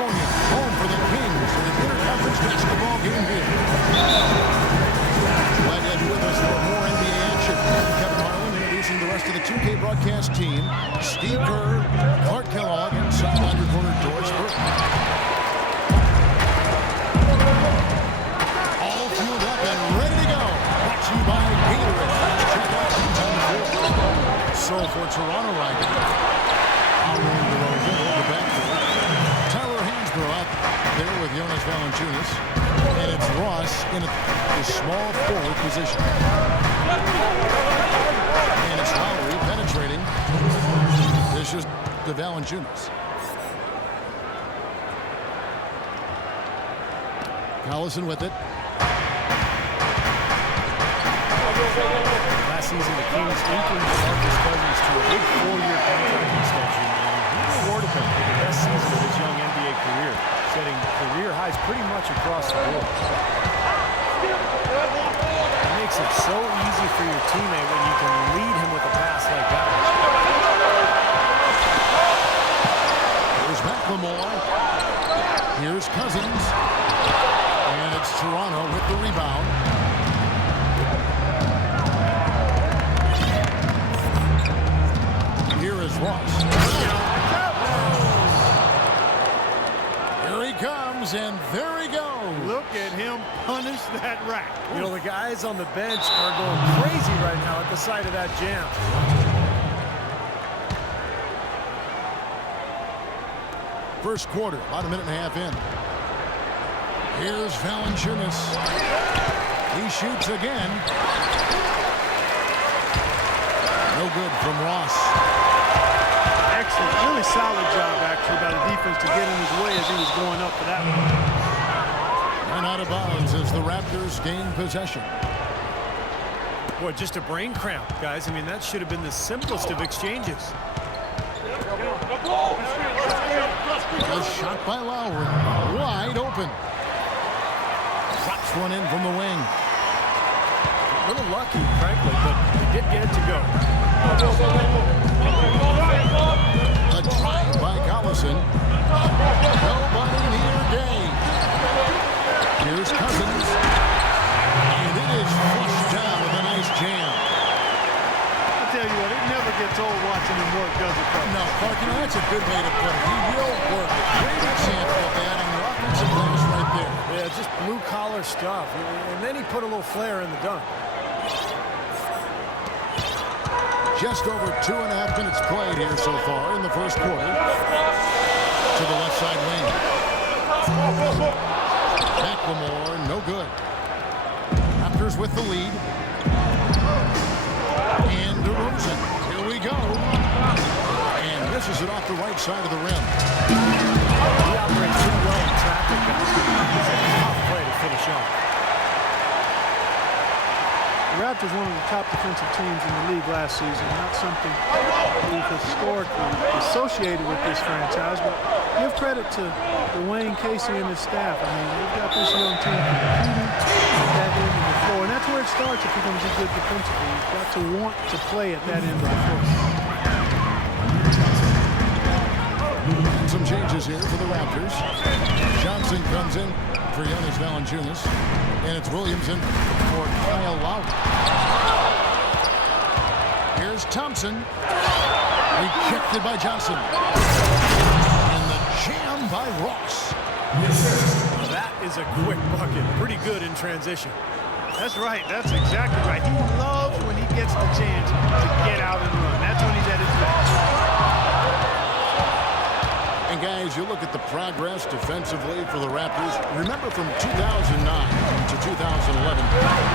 California, home for the Kings in the Interconference basketball game here. Glad to have you with us for more NBA action. Kevin Harlan introducing the rest of the 2K broadcast team. Steve Kerr, Clark Kellogg, and sideline reporter Doris Burke. All fueled up and ready to go. Brought to you by Gatorade. Check out time for. So for Toronto right now. Tyler Hansbrough out there with Jonas Valanciunas, and it's Ross in the small forward position. And it's Lowry penetrating. This is the Valanciunas. Collison with it. Last season, the Kings inkling Marcus Cousins to a big 4-year contract extension. Awarded him for the best season of his young NBA career, setting career highs pretty much across the board. It makes it so easy for your teammate when you can lead him with a pass like that. Here's McLemore. Here's Cousins. And it's Toronto with the rebound. Here is Ross. Comes and there he goes. Look at him punish that rack. You know, the guys on the bench are going crazy right now at the sight of that jam. First quarter, about a minute and a half in. Here's Valanciunas. He shoots again. No good from Ross. Excellent, really solid job actually by the defense to get in his way as he was going up for that one. And out of bounds as the Raptors gain possession. Boy, just a brain cramp, guys. I mean, that should have been the simplest of exchanges. A shot by Lowry, wide open. Drops one in from the wing. A little lucky, frankly, but he did get it to go. A drive by Collison. Nobody near Gay. Here's Cousins. And it is flushed down with a nice jam. I tell you what, it never gets old watching him work, does it, Clark? No, Clark, you know, that's a good way to put it. He will work. Great example of that on the offensive glass right there. Yeah, just blue-collar stuff. And then he put a little flair in the dunk. Just over 2.5 minutes played here so far in the first quarter. To the left side wing. McLemore, no good. Raptors with the lead. And DeRozan, here we go. And misses it off the right side of the rim. He operates pretty well in traffic. It's a tough play to finish off. The Raptors one of the top defensive teams in the league last season. Not something we've historically associated with this franchise, but give credit to Dwayne Casey and his staff. I mean, they've got this young team competing at that end of the floor, and that's where it starts if you're going to be good defensively. You've got to want to play at that end of the floor. And some changes here for the Raptors. Johnson comes in for Jonas Valanciunas, and it's Williamson for Kyle Lowry. Here's Thompson. Rejected by Johnson. And the jam by Ross. That is a quick bucket. Pretty good in transition. That's right. That's exactly right. He loves when he gets the chance to get out and run. That's when he's at his best. And guys, you look at the progress defensively for the Raptors. Remember from 2009 to 2011,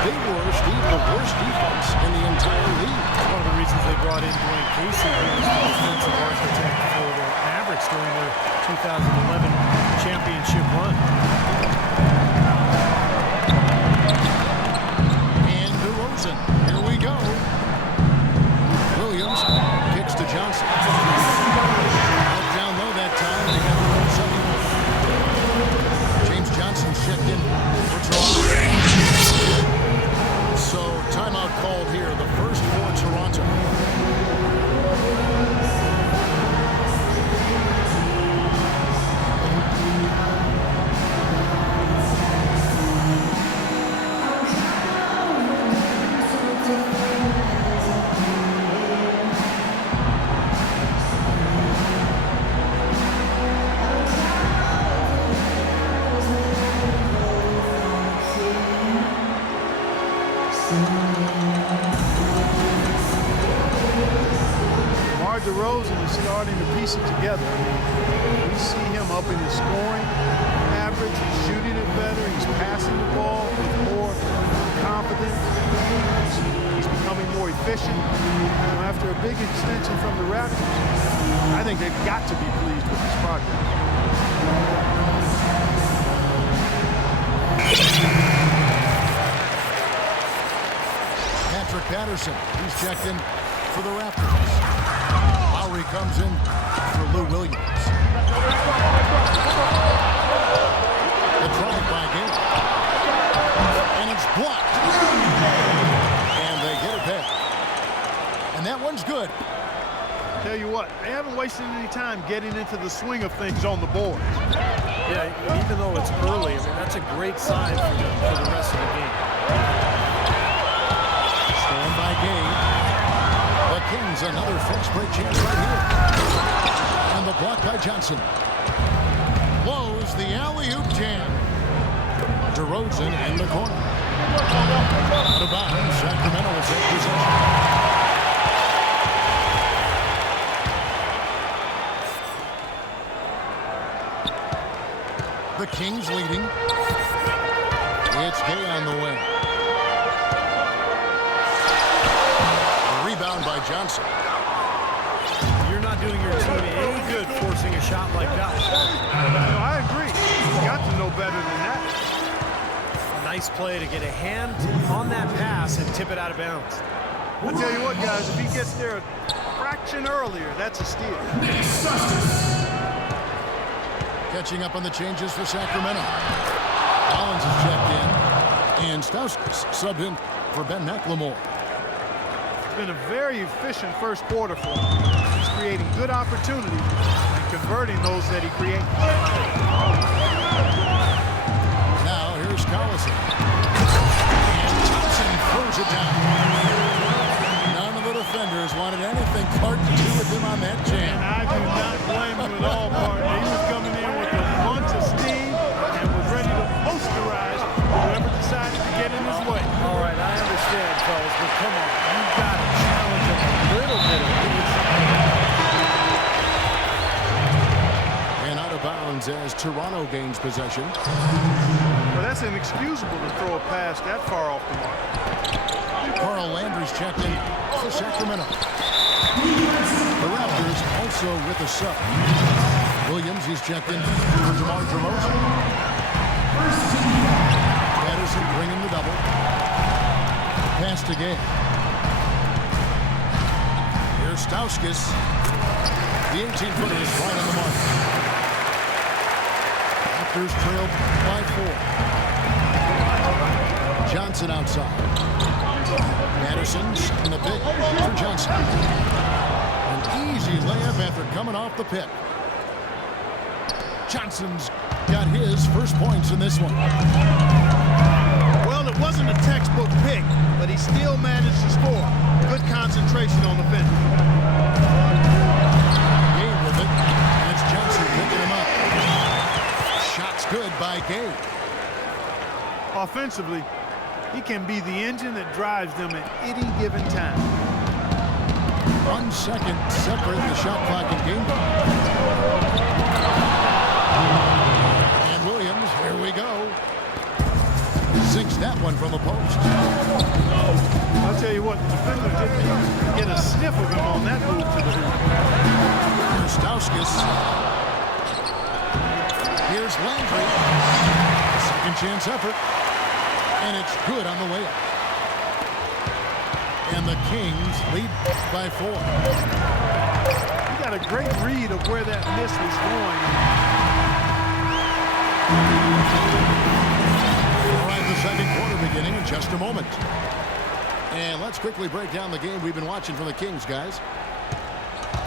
they were, Steve, the worst defense in the entire league. One of the reasons they brought in Dwayne Casey, who was the defensive architect for the Mavericks during their 2011 championship run. And DeRozan, here we go. Williams kicks to Johnson. Down low that time. They got the James Johnson checked in for Toronto. So timeout called here. The first for Toronto. DeRozan is starting to piece it together. I mean, we see him up in his scoring average. He's shooting it better. He's passing the ball with more confidence. He's becoming more efficient. After a big extension from the Raptors, I think they've got to be pleased with this progress. Patrick Patterson, he's checked in for the Raptors. Lowry comes in for Lou Williams. The drive by Gay. And it's blocked. And they get it back. And that one's good. Tell you what, they haven't wasted any time getting into the swing of things on the board. Yeah, even though it's early, I mean, that's a great sign for the rest of the game. Stand by Gay. The Kings another fast break chance right here. And the block by Johnson. Blows the alley-oop jam. DeRozan in the corner. Out of bounds. Sacramento will take possession. The Kings leading. It's Gay on the wing. Rebound by Johnson. You're not doing your team any good forcing a shot like that. No, I agree. You got to know better than that. A nice play to get a hand on that pass and tip it out of bounds. I'll tell you what, guys, if he gets there a fraction earlier, that's a steal. Catching up on the changes for Sacramento. Collins is checked in. And Stauskas subbed in for Ben McLemore. It's been a very efficient first quarter for him. He's creating good opportunities and converting those that he creates. Now here's Collison. And Thompson throws it down. None of the defenders wanted anything part to do with him on that jam. And I do not blame him at all, partner. He was coming in with a bunch of steam and was ready to posterize whoever decided to get in his way. All right, I understand, fellas, but come on. You've got to challenge him a little bit of this. And out of bounds as Toronto gains possession. Well, that's inexcusable to throw a pass that far off the mark. Carl Landry's checked in for Sacramento. The Raptors also with a sub. Williams, he's checked in for DeMar DeRozan. Patterson bringing the double. Pass to Gay. Here's Stauskas. The 18-footer is right on the mark. Raptors trailed by 4. Johnson outside. Patterson's in the pick for Johnson. An easy layup after coming off the pick. Johnson's got his first points in this one. Well, it wasn't a textbook pick, but he still managed to score. Good concentration on the finish. Gay with it. And it's Johnson picking him up. Shot's good by Gay. Offensively, he can be the engine that drives them at any given time. 1 second separate the shot clock and game clock. And Williams, here we go. Sinks that one from the post. I'll tell you what, the defender didn't get a sniff of him on that move to the hoop. Here's Stauskas. Here's Landry. Second chance effort. And it's good on the layup. And the Kings lead by 4. He got a great read of where that miss was going. All right, the second quarter beginning in just a moment. And let's quickly break down the game we've been watching from the Kings, guys.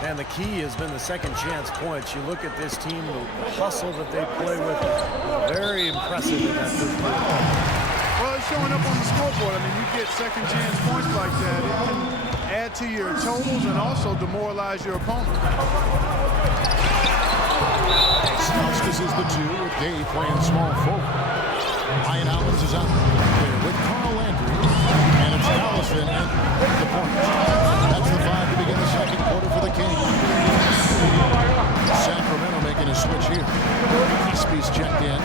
And the key has been the second chance points. You look at this team, the hustle that they play with, very impressive in that first quarter. Well, it's showing up on the scoreboard. I mean, you get second chance points like that. It can add to your totals and also demoralize your opponent. Stauskas is the 2 with Gay playing small forward. Ryan Hollins is out there with Carl Landry. And it's Johnson and the point. That's the 5 to begin the second quarter for the Kings. Sacramento making a switch here. Eastby's checked in.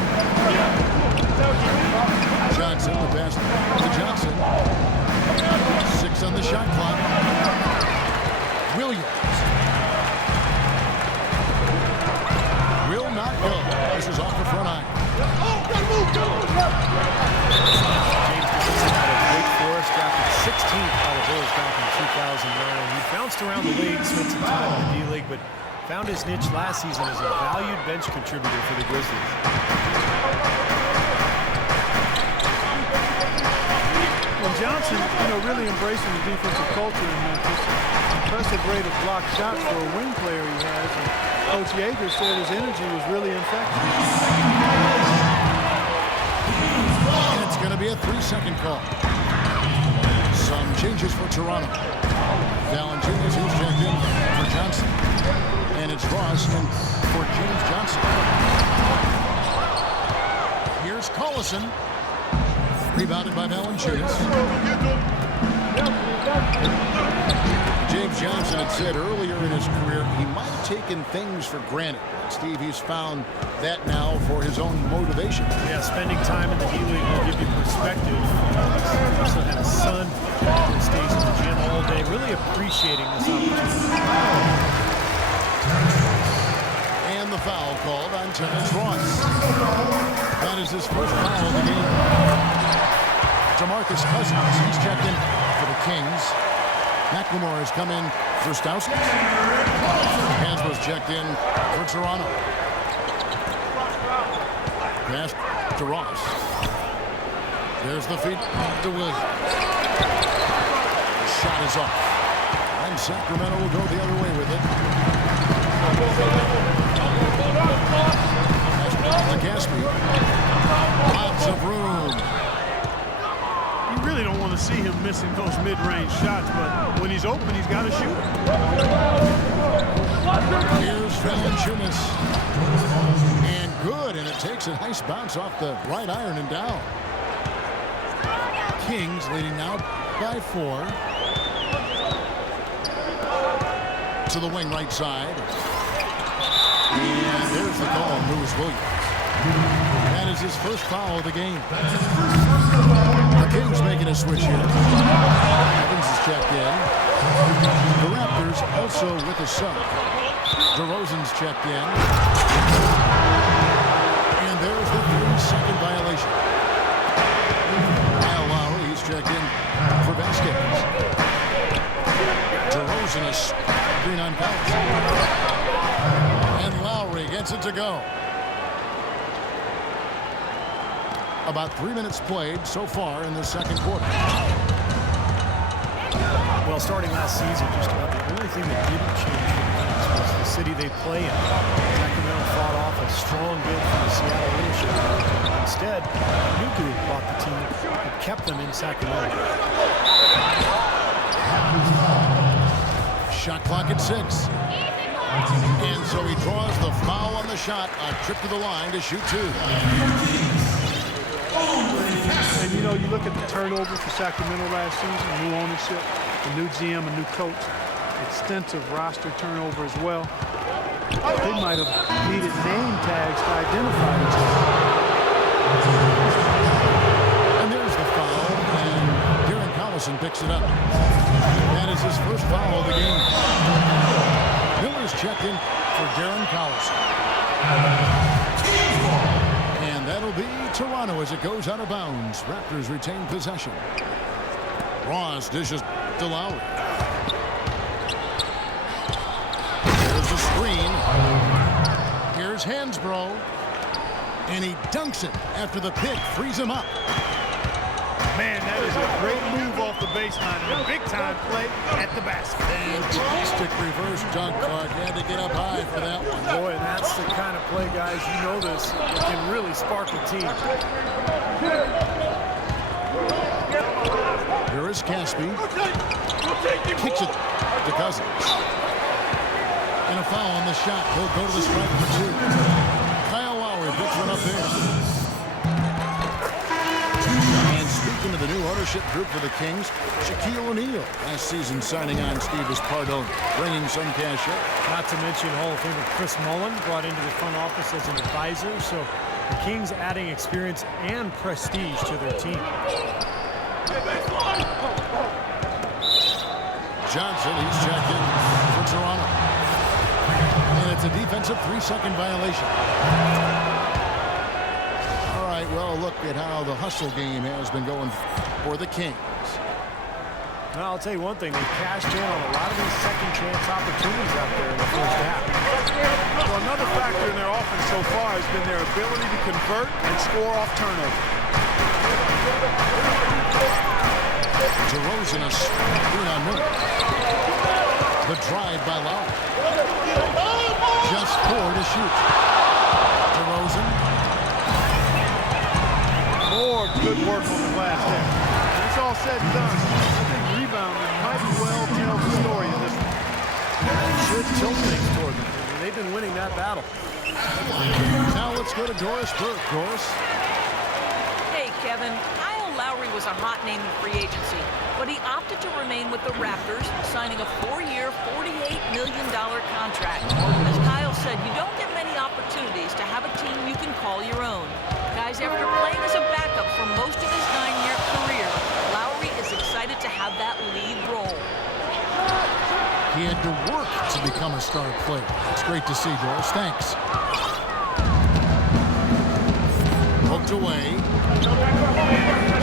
Johnson, the pass to Johnson. 6 on the shot clock. Williams. Will not go. This is off the front eye. James Johnson out of Wake Forest, drafted 16th by the Bulls back in 2009. He bounced around the league, spent some time in the D-League, but found his niche last season as a valued bench contributor for the Grizzlies. Well, Johnson, really embracing the defensive culture in Memphis. Impressive rate of blocked shots for a wing player he has. And Coach Yeager said his energy was really infectious. And it's going to be a 3-second call. Some changes for Toronto. Valanciunas, who's checked in for Johnson. And it's Ross in for James Johnson. Here's Collison. Rebounded by Valanciunas. James Johnson had said earlier in his career he might have taken things for granted. Steve, he's found that now for his own motivation. Yeah, spending time in the D-League will give you perspective. He also had a son who stays in the gym all day, really appreciating this opportunity. And the foul called on Terrence Ross. That is his first foul of the game. DeMarcus Cousins, he's checked in for the Kings. McLemore has come in for Stauskas. Hansbrough's checked in for Toronto. Pass to Ross. There's the feed to Williams. The shot is off. And Sacramento will go the other way with it. Pass to Gaspy. Lots of room. You really don't want to see him missing those mid-range shots, but when he's open, he's got to shoot. Here's Valanciunas. And good, and it takes a nice bounce off the right iron and down. Kings leading now by 4. To the wing right side. And there's the call on Lewis Williams. That is his first foul of the game. The Kings making a switch here. Evans is checked in. The Raptors also with a sub. DeRozan's checked in. And there's the 3-second violation. Kyle Lowry, he's checked in for Vasquez. DeRozan is screen on Collison. And Lowry gets it to go. About 3 minutes played so far in the second quarter. Well, starting last season, just about the only thing that didn't change for the Kings was the city they play in. Sacramento fought off a strong bid from the Seattle leadership. Instead, Nuku bought the team and kept them in Sacramento. Shot clock at 6. And so he draws the foul on the shot. A trip to the line to shoot 2. And you look at the turnover for Sacramento last season, new ownership, a new GM, a new coach, extensive roster turnover as well. They might have needed name tags to identify this. And there's the foul, and Darren Collison picks it up. That is his first foul of the game. Miller's checked in for Darren Collison. And that'll be Toronto as it goes out of bounds. Raptors retain possession. Ross dishes to Lowry. There's the screen. Here's Hansbrough. And he dunks it after the pick frees him up. Man, that is a great move off the baseline and a big-time play at the basket. Fantastic reverse dunk, Clark. He had to get up high for that one. Boy, and that's the kind of play, guys, you know this, it can really spark a team. Here is Gaspy. Kicks it to Cousins. And a foul on the shot. He'll go to the stripe for 2. Kyle Lowry puts one up there. And speaking of the new ownership ownership group for the Kings. Shaquille O'Neal last season signing on Steve as part owner, bringing some cash in. Not to mention Hall of Famer Chris Mullin brought into the front office as an advisor. So the Kings adding experience and prestige to their team. Johnson, he's checked in for Toronto. And it's a defensive 3-second violation. All right, well, look at how the hustle game has been going for the Kings. Well, I'll tell you one thing. They cashed in on a lot of these second-chance opportunities out there in the first half. Well, another factor in their offense so far has been their ability to convert and score off turnover. DeRozan a screen on Miller. The drive by Lowry. Just 4 to shoot. DeRozan. More good work on the glass there. When it's all said and done, I think rebounding might well tell the story in this one. That should tilt things toward them. I mean, they've been winning that battle. Now let's go to Doris Burke. Doris. Hey, Kevin. Lowry was a hot name in free agency, but he opted to remain with the Raptors, signing a 4-year, $48 million contract. As Kyle said, you don't get many opportunities to have a team you can call your own. Guys, after playing as a backup for most of his 9-year career, Lowry is excited to have that lead role. He had to work to become a star player. It's great to see, Doris. Thanks. Hooked away.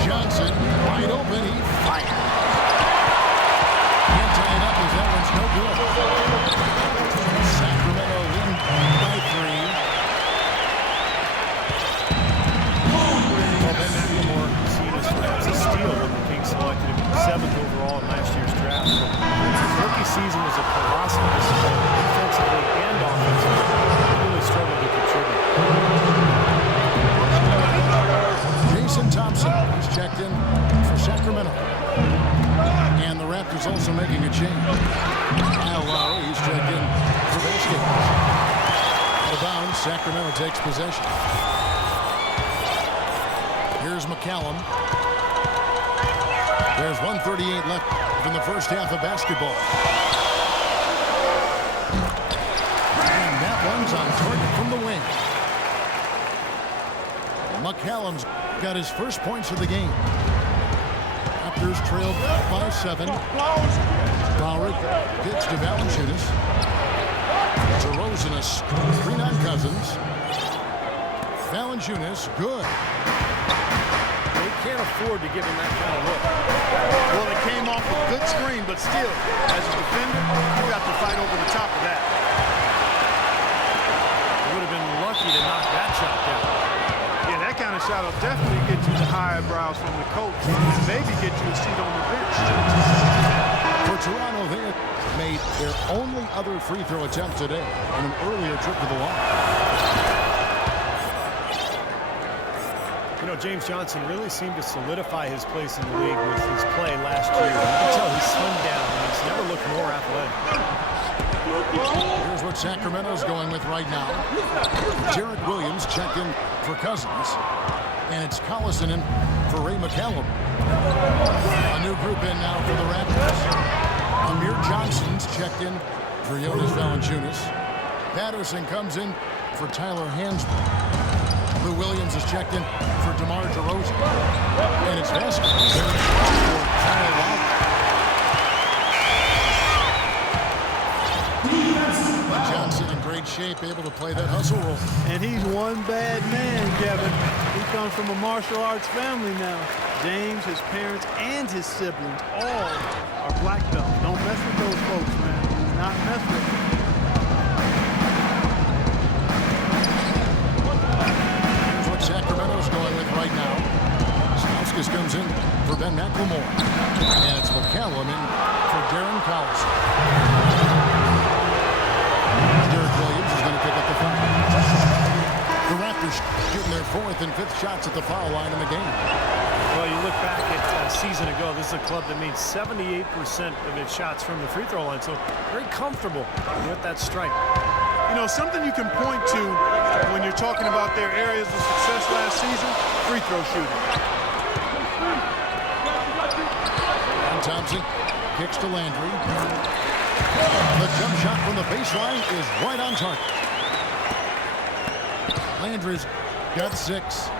Johnson, wide open, he fired. Can't tie it up as that one's no good. Sacramento leading by 3. Well, Ben McLemore seen as perhaps a steal when the Kings selected him 7th overall in last year's draft. So his rookie season was a colossal disappointment defensively and offensively. He really struggled to contribute. Thompson is checked in for Sacramento. And the Raptors also making a change. Kyle Lowry, he's checked in for Vasquez. Out of bounds, Sacramento takes possession. Here's McCallum. There's 1:38 left in the first half of basketball. And that one's on target from the wing. McCallum's got his first points of the game. Raptors trailed by 7. Lowry gets to Valanciunas. DeRozan a screen on Cousins. Valanciunas, good. They can't afford to give him that kind of look. Well, it came off a good screen, but still, as a defender, you got to fight over the top of that. They would have been lucky to knock that shot down. That kind of shot will definitely get you the high eyebrows from the coach and maybe get you a seat on the bench. For Toronto, they have made their only other free throw attempt today on an earlier trip to the line. You know, James Johnson really seemed to solidify his place in the league with his play last year. You can tell he's slimmed down and he's never looked more athletic. Here's what Sacramento's going with right now. Jarrett Williams checked in for Cousins. And it's Collison in for Ray McCallum. A new group in now for the Raptors. Amir Johnson's checked in for Jonas Valanciunas. Patterson comes in for Tyler Hansbrough. Lou Williams is checked in for DeMar DeRozan. And it's Vasquez for Kyle Lowry. Johnson in great shape, able to play that hustle role. And he's one bad man, Kevin. He comes from a martial arts family now. James, his parents, and his siblings all are black belts. Don't mess with those folks, man. Do not mess with them. Here's what Sacramento's going with right now. Stauskas comes in for Ben McLemore. And it's McCallum in for Darren Collison. Williams is going to pick up the foul. The Raptors shooting their 4th and 5th shots at the foul line in the game. Well, you look back at a season ago, this is a club that made 78% of its shots from the free throw line, so very comfortable with that strike. You know, something you can point to when you're talking about their areas of success last season, free throw shooting. Thompson kicks to Landry. The jump shot from the baseline is right on target. Landry's got 6.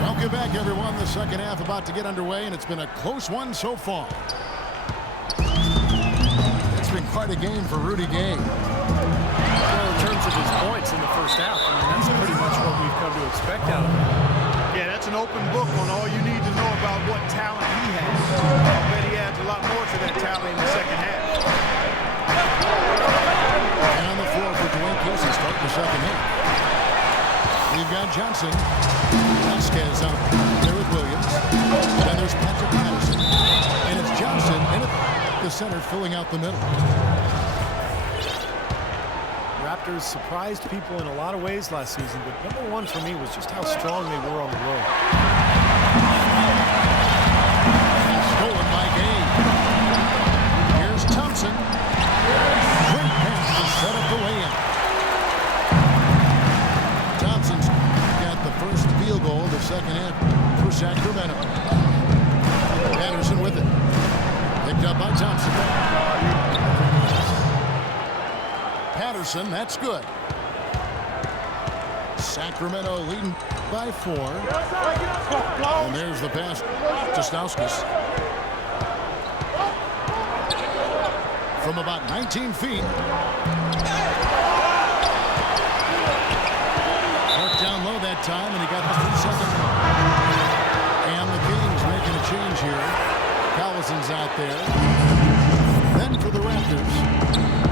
Welcome back, everyone. The second half about to get underway, and it's been a close one so far. It's been quite a game for Rudy Gay. Well, in terms of his points in the first half, I mean, that's pretty much what we've come to expect out of him. Yeah, that's an open book on all you need to know about what talent he has. I bet he adds a lot more to that talent in the second half. And on the floor for Dwayne Casey starting the second half. We've got Johnson. Vasquez out there with Williams. Then there's Patrick Patterson. And it's Johnson in the center filling out the middle. Raptors surprised people in a lot of ways last season, but number one for me was just how strong they were on the road. Stolen by Gay. Here's Thompson. Great pass to set up the lay-in. Thompson's got the first field goal of the second half for Sacramento. Patterson with it. Picked up by Thompson. Patterson, that's good. Sacramento leading by 4. And there's the pass to Stauskas. From about 19 feet. Worked down low that time, and he got the 3-second. And the Kings making a change here. Collison's out there. Then for the Raptors,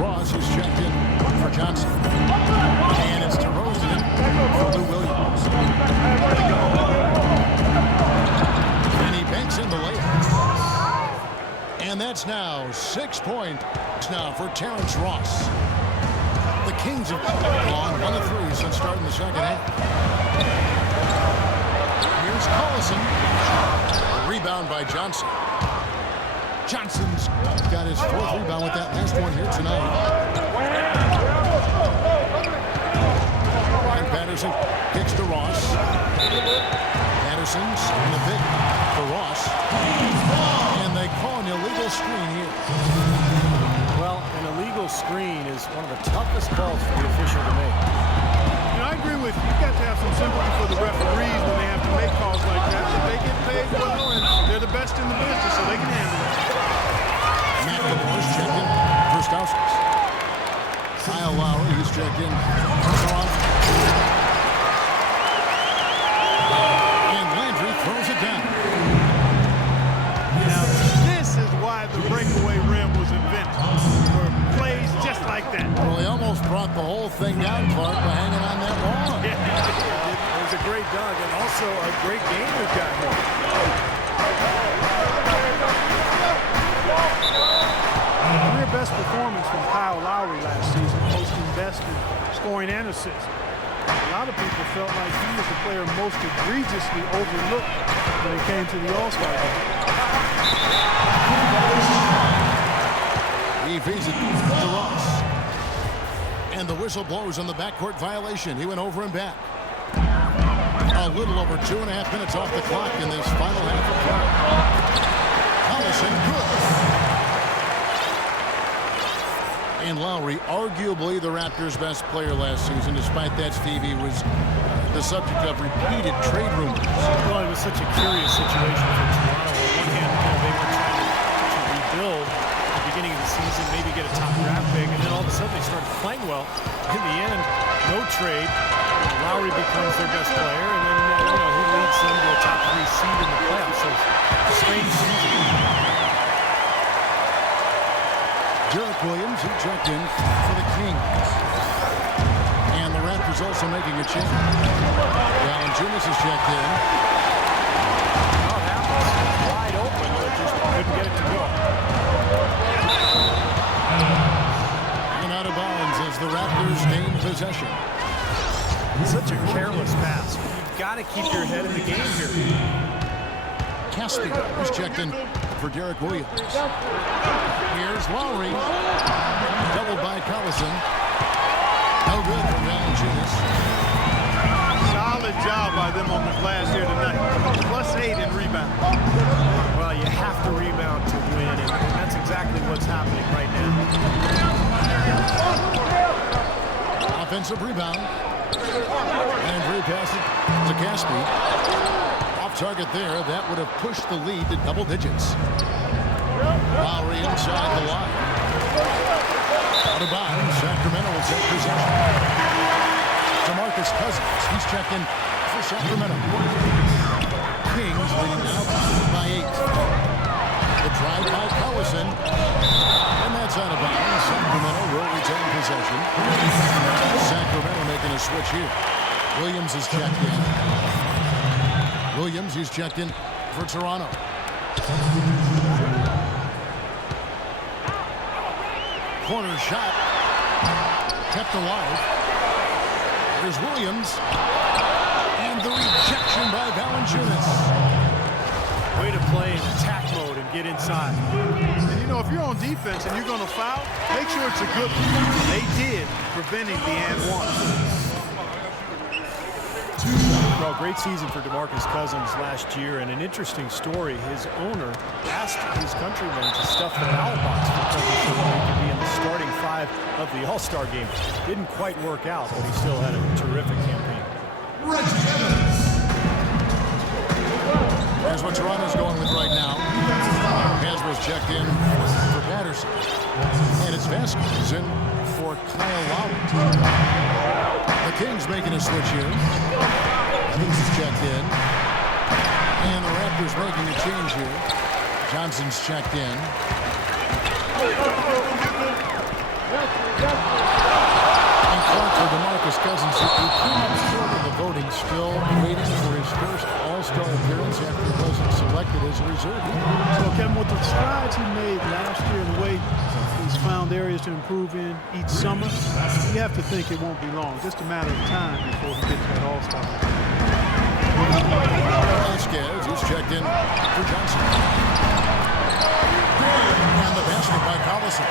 Ross is checked in for Johnson. And it's DeRozan for Lou Williams. And he banks in the layup. And that's now 6 points now for Terrence Ross. The Kings have gone 1 of 3 since starting the second half. Here's Collison. A rebound by Johnson. Johnson's got his 4th rebound with that last one here tonight. And Patterson kicks to Ross. Patterson's in the pick for Ross. And they call an illegal screen here. Well, an illegal screen is one of the toughest calls for the official to make. And I agree with you. You've got to have some sympathy for the referees when they have to make calls like that. But they get paid well, and they're the best in the business, so they can handle it. Matt LaMore's checked in for Stauskas. Kyle Lowry, he's checked in for Toronto. And Landry throws it down. Now, this is why the breakaway rim was invented. For plays just like that. Well, he almost brought the whole thing down, Clark, by hanging on that wall. It was a great dunk and also a great game we've got here. Career best performance from Kyle Lowry last season, posting best in scoring and assists. A lot of people felt like he was the player most egregiously overlooked when it came to the All-Star game. He feeds it to Ross. And the whistle blows on the backcourt violation. He went over and back. A little over 2.5 minutes off the clock in this final half of play. Collison good. And Lowry, arguably the Raptors' best player last season. Despite that, Steve, he was the subject of repeated trade rumors. Well, it was such a curious situation for Toronto. On one hand, they were trying to rebuild at the beginning of the season, maybe get a top draft pick, and then all of a sudden they started playing well. In the end, no trade. Lowry becomes their best player, and then he leads them to a top 3 seed in the playoffs. So, strange season. Derek Williams, who checked in for the Kings. And the Raptors also making a change. Valanciunas is checked in. Oh, that was wide open, but just couldn't get it to go. And out of bounds as the Raptors gain possession. Such a careless pass. You've got to keep your head in the game here. Caspi is checked in for Derek Williams. Here's Lowry. Doubled by Collison. No good from Valanciunas. Solid job by them on the glass here tonight. +8 in rebound. Well, you have to rebound to win, and that's exactly what's happening right now. Offensive rebound. And Drew passes it to Caspi. Off target there. That would have pushed the lead to double digits. Lowry inside the line. Out of bounds. Sacramento will take possession. DeMarcus Cousins. He's checked in for Sacramento. Kings leading now by 8. The drive by Collison. And that's out of bounds. Sacramento will retain possession. Sacramento making a switch here. Williams is checked in. Williams, he's checked in for Toronto. Corner shot. Kept alive. There's Williams. And the rejection by Valanciunas. Way to play in attack mode and get inside. And, you know, if you're on defense and you're going to foul, make sure it's a good one. They did, preventing the and one. Well, great season for DeMarcus Cousins last year, and an interesting story. His owner asked his countrymen to stuff the ballot box for Cousins so that he could be in the starting 5 of the All-Star game. Didn't quite work out, but he still had a terrific campaign. Here's what Toronto's going with right now. Hasbro's checked in for Patterson. And it's Vasquez in for Kyle Lowry. The Kings making a switch here. Evans is checked in. And the Raptors making a change here. Johnson's checked in. And Clark for DeMarcus Cousins. He came up short of the voting, still waiting for his first All-Star appearance after he wasn't selected as a reserve. So, Kevin, with the strides he made last year and the way he's found areas to improve in each summer, you have to think it won't be long. Just a matter of time before he gets that All-Star. Vasquez is checked in for Johnson. And the basket by Collison.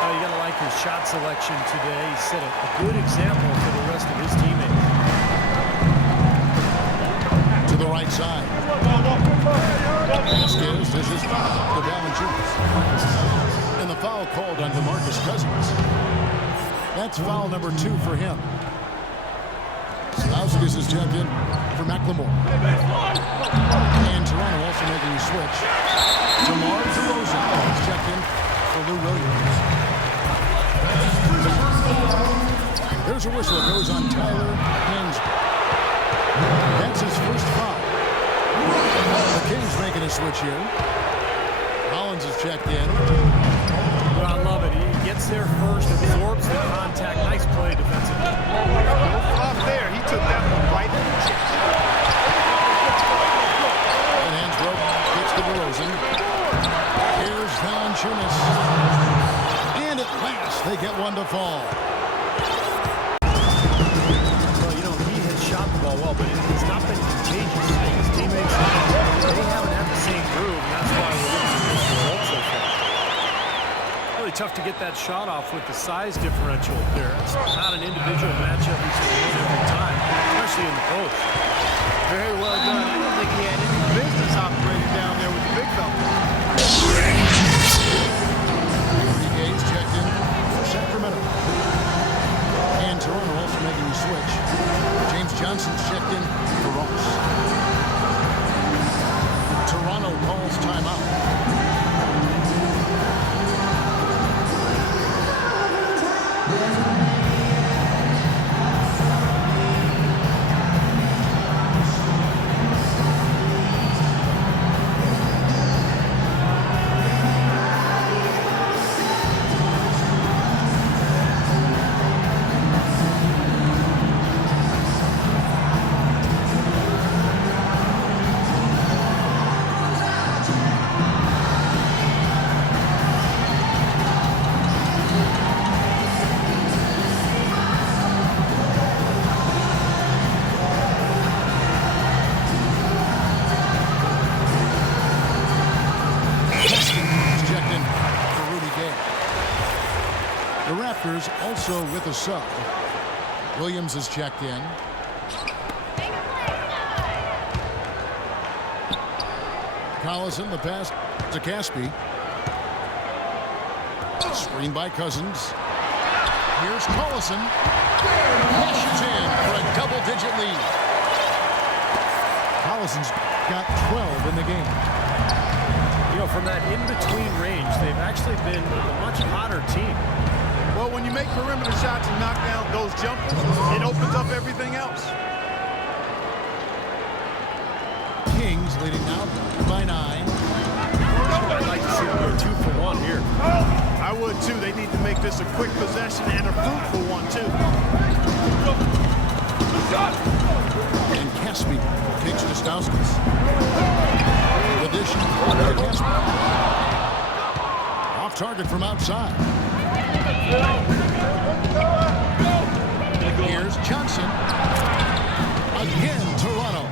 Oh, you got to like his shot selection today. He set a good example for the rest of his teammates. To the right side. Vasquez dishes to Valanciunas. And the foul called on DeMarcus Cousins. That's foul number 2 for him. Slauskas is checked in for McLemore. And Toronto also making a switch. DeMar DeRozan is checked in for Lou Williams. There's a whistle that goes on Tyler Hansbrough. That's his first foul. The Kings making a switch here. Collins is checked in. Well, I love it. He gets there first, absorbs the contact. Nice play defensively. No flop there. He took that one right in the chest. And Hansbrough gets to DeRozan. Here's Valanciunas. And at last, they get one to fall. Well, you know, he has shot the ball well, but it's not been contagious. His teammates, they haven't had the same groove, and that's why we're looking at this result so far. Really tough to get that shot off with the size differential there. It's not an individual matchup he's going to win every time, especially in the post. Very well done. I don't think he had any business operating down there with the big fella. Gaines checked in for Sacramento. And Toronto also making a switch. James Johnson's checked in for Ross. Toronto calls timeout. Raptors also with a sub. Williams is checked in. Collison, the pass to Caspi. Screen by Cousins. Here's Collison. Pushes in for a double-digit lead. Collison's got 12 in the game. You know, from that in-between range, they've actually been a much hotter team. Well, when you make perimeter shots and knock down those jumpers, it opens up everything else. Kings leading now by 9. I'd like to see them go 2 for 1 here. I would, too. They need to make this a quick possession and a fruitful one, too. And Caspi takes to Stauskas. Addition to Caspi. Off target from outside. Here's Johnson. Again, Toronto.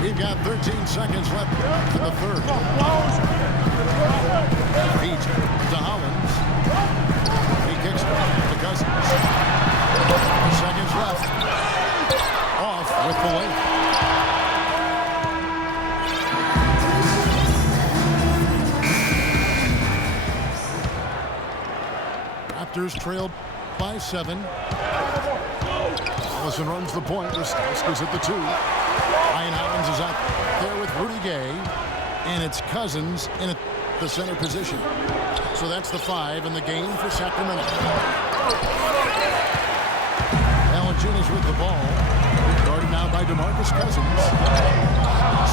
We've got 13 seconds left in the third. Feet to Hollins. He kicks it to Cousins. Seconds left. Off with the length. Raptors trailed by 7. Allison runs the point. Stauskas at the 2. Ryan Hollins is out there with Rudy Gay. And it's Cousins in the center position. So that's the 5 in the game for Sacramento. Valanciunas with the ball. Guarded now by DeMarcus Cousins.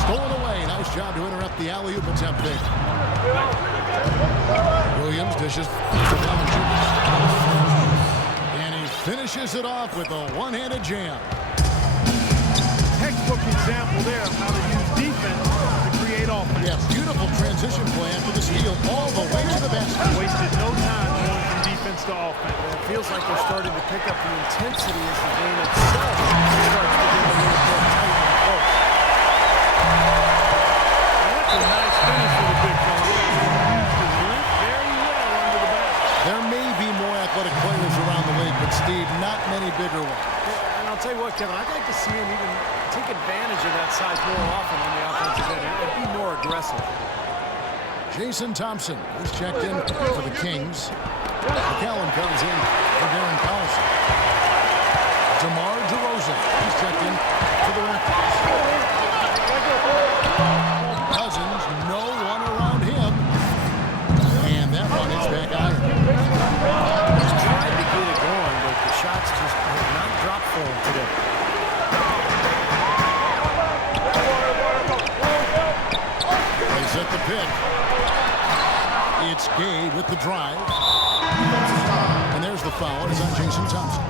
Stolen away. Nice job to interrupt the alley-oop attempt there. Williams dishes to Valanciunas. And he finishes it off with a one-handed jam. Textbook example there of how to use defense to create offense. Yeah, beautiful transition play after the steal all the way to the basket. Wasted no time going from defense to offense. It feels like they're starting to pick up the intensity as the game itself starts to get a little more tight and close. That's a nice finish for the big fella. He used his length very well under the basket. There may be more athletic players around the league, but Steve, not many bigger ones. And I'll tell you what, Kevin, I'd like to see him even take advantage of that size more often on the offensive end and be more aggressive. Jason Thompson is checked in for the Kings. McCallum comes in for Darren Collison. DeMar DeRozan is checked in for the Raptors. Cousins, no one around him. And that one is back iron. He's tried to get it going, but the shots just have not dropped for him today. They set the pick. It's Gay with the drive. And there's the foul. It's on Jason Thompson.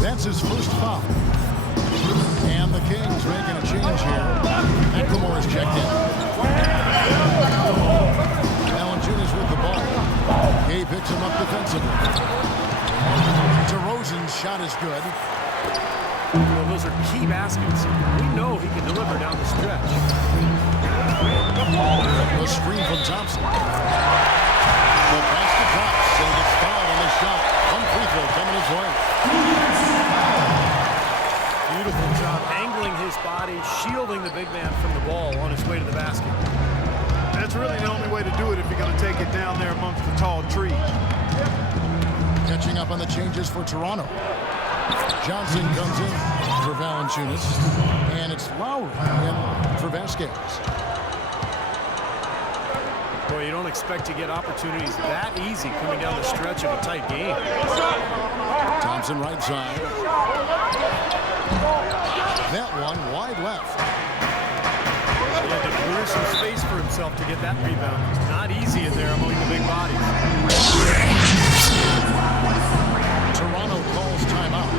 That's his first foul. And the Kings making a change here. McLemore is checked in. Valanciunas with the ball. Gay picks him up defensively. DeRozan's shot is good. Well, those are key baskets. We know he can deliver down the stretch. The screen from Thompson. The basket drops, so he gets fouled on the shot. One free throw coming his way. Beautiful job angling his body, shielding the big man from the ball on his way to the basket. That's really the only way to do it if you're going to take it down there amongst the tall trees. Catching up on the changes for Toronto. Johnson comes in for Valanciunas, and it's Lowry in for Vasquez. Boy, you don't expect to get opportunities that easy coming down the stretch of a tight game. Thompson right side. That one wide left. He had to clear some space for himself to get that rebound. It's not easy in there among the big bodies. Toronto calls timeout.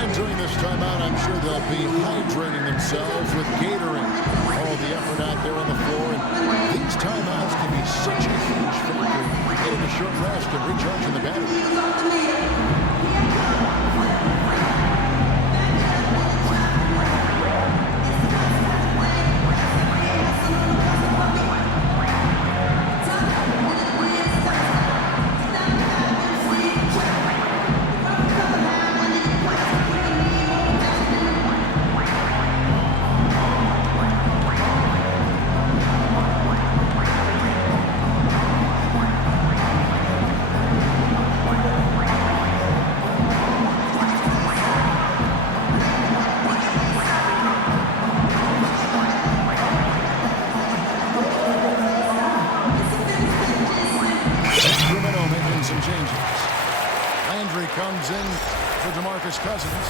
And during this timeout, I'm sure they'll be hydrating themselves with Gatorade. All the effort out there on the floor. And these timeouts can be such a huge factor in getting a short rest and recharging the battery. comes in for DeMarcus Cousins.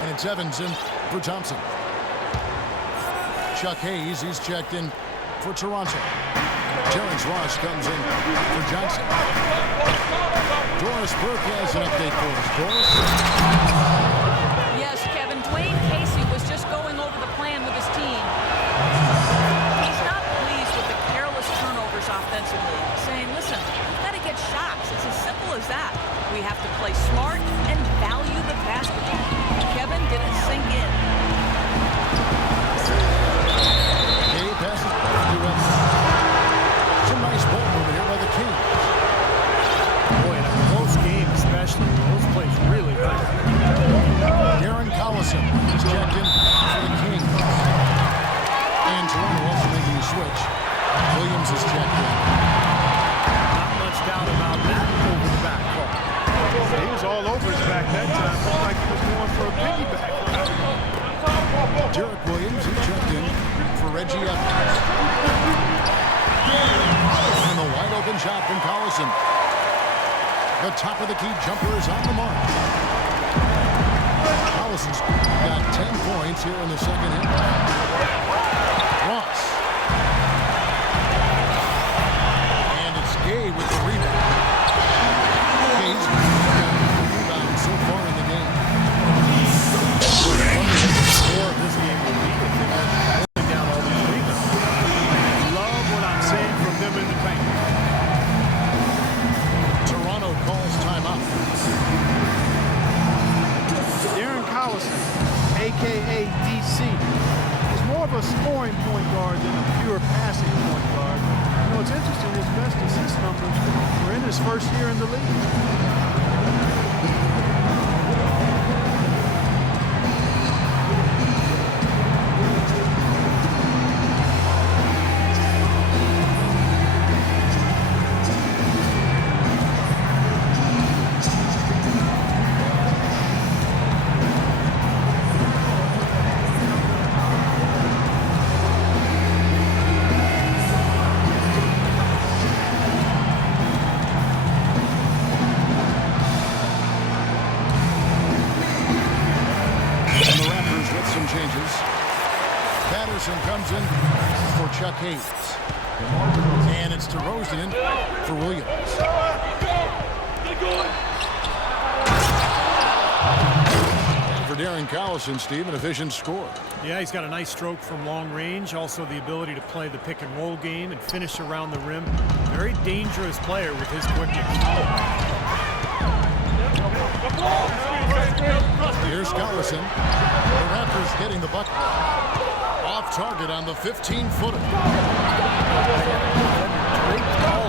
And it's Evans in for Thompson. Chuck Hayes, he's checked in for Toronto. Terrence Ross comes in for Johnson. Doris Burke has an update for us. Doris? Yes, Kevin. Dwayne Casey was just going over the plan with his team. He's not pleased with the careless turnovers offensively, saying, listen, we've got to get shots. It's as simple as that. We have to play smart and value the basketball. Kevin, did it sink in? Hey, pass it to Evans. Some nice ball movement here by the Kings. Boy, in a close game especially, those plays really hurt. Darren Collison is checked in for the Kings. And Toronto also making a switch. Williams is checked in. Not much doubt about that over the back call. He was all over his back that time. Looked like he was going for a piggyback. Derek Williams, he checked in for Reggie Evans. And the wide open shot from Collison. The top of the key jumper is on the mark. Collison's got 10 points here in the second half. Ross. And it's Gay with the rebound. Gay's got the rebound so far in the game. More of this game will be if they weren't pulling down all these rebounds. Love what I'm seeing from them in the paint. Toronto calls timeout. Darren Collison, a.k.a. DC, is more of a scoring point guard than a pure passing point guard. You know, it's interesting, his best assist numbers were in his first year in the league. Comes in for Chuck Hayes. And it's DeRozan in for Williams. And for Darren Collison, Steve, an efficient score. Yeah, he's got a nice stroke from long range. Also the ability to play the pick and roll game and finish around the rim. Very dangerous player with his quickness. Here's Collison. The Raptors getting the bucket. Off target on the 15-footer. All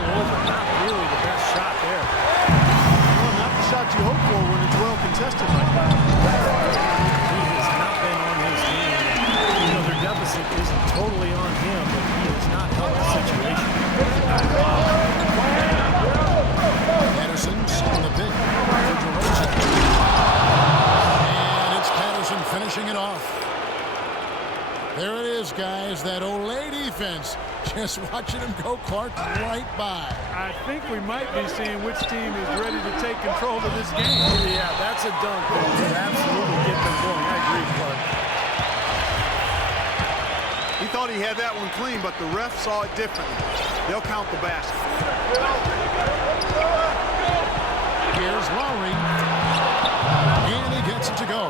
over. Not really the best shot there. Well, not the shot you hope for when it's well contested like that. He has not been on his game. You know, their deficit isn't totally on him, but he has not helped the situation. Patterson's on the pick for DeRozan. And it's Patterson finishing it off. There it is, guys. That Olay defense. Just watching him go, Clark, right by. I think we might be seeing which team is ready to take control of this game. Yeah, that's a dunk that would absolutely get them going. I agree, Clark. He thought he had that one clean, but the ref saw it differently. They'll count the basket. Here's Lowry. And he gets it to go.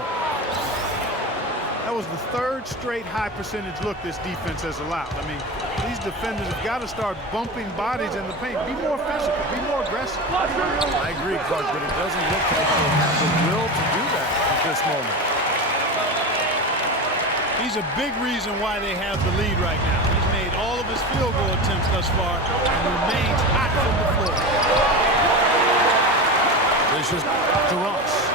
That was the third straight high percentage look this defense has allowed. I mean, these defenders have got to start bumping bodies in the paint. Be more physical, be more aggressive. I agree, Clark, but it doesn't look like they have the will to do that at this moment. He's a big reason why they have the lead right now. He's made all of his field goal attempts thus far and remains hot from the floor. This is to Ross.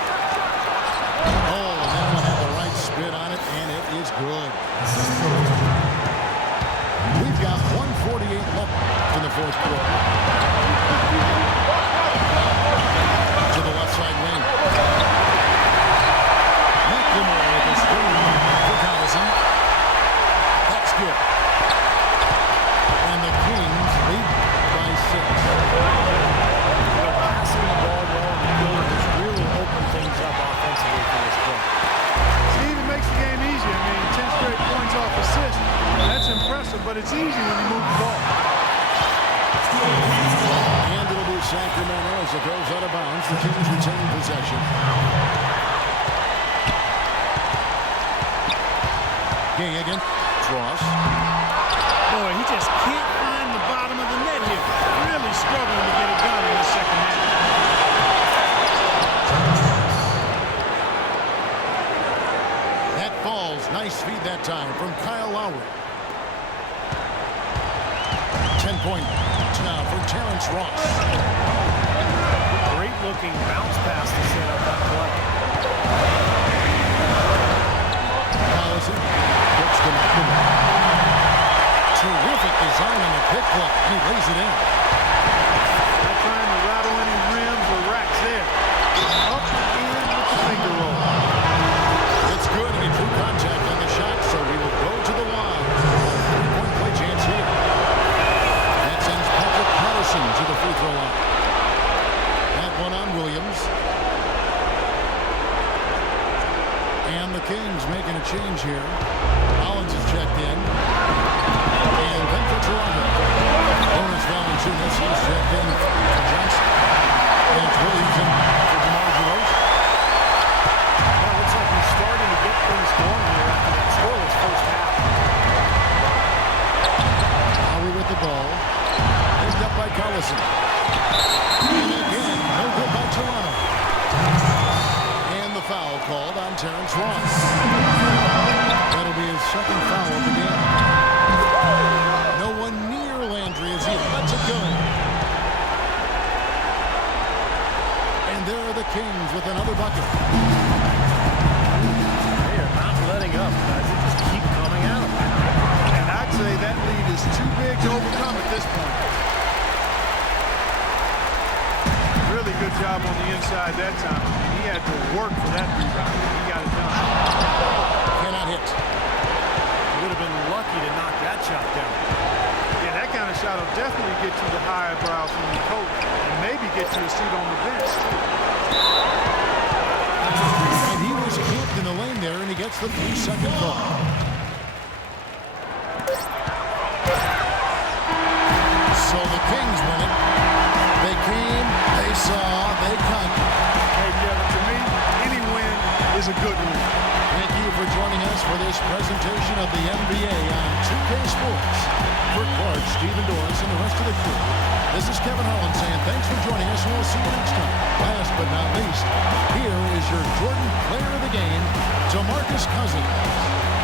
Oh, and that one had the right spin on it, and it is good. We've got 1:48 left in the fourth quarter. To the left side wing. McLemore with a screen for Collison. That's good. And the Kings lead by 6. Passing the ball well in the middle is really The Kings retain possession. Gay again. Ross. Boy, he just can't find the bottom of the net here. Really struggling to get it done in the second half. That falls. Nice feed that time from Kyle Lowry. 10-point now for Terrence Ross. Great looking bounce pass to set up that play. Collison gets the middle. Terrific design on the pick clock. He lays it in. Not trying to rattle any rims or racks there. Up and in with the finger roll. It's good, and he drew contact on the shot, so he will go to the line. Three-point play chance here. That sends Patrick Patterson to the free throw line. That one on Williams. And the Kings making a change here. Collins is checked in. And then for Toronto. Bonus Valanciunas, he's checked in for Johnson. And it's Williams in for DeMar DeRozan. Well, it looks like he's starting to get things going here after that scoreless first half. Lowry with the ball. Picked up by Collison. And again, no good by Toronto. And the foul called on Terrence Ross. That'll be his second foul of the game. No one near Landry as he lets it go. And there are the Kings with another bucket. They are not letting up, guys. They just keep coming at them. And I'd say that lead is too big to overcome at this point. Really good job on the inside that time. He had to work for that rebound. He got it done. Cannot hit. He would have been lucky to knock that shot down. Yeah, that kind of shot will definitely get you the high brow from the coach and maybe get you a seat on the bench. And he was camped in the lane there, and he gets the 3-second ball. So the Kings win it. They came, they saw, they conquered. Hey, Kevin, to me, any win is a good win. Thank you for joining us for this presentation of the NBA on 2K Sports. For Clark, Stephen Doris, and the rest of the crew, this is Kevin Holland saying thanks for joining us, and we'll see you next time. Last but not least, here is your Jordan Player of the Game, DeMarcus Cousins.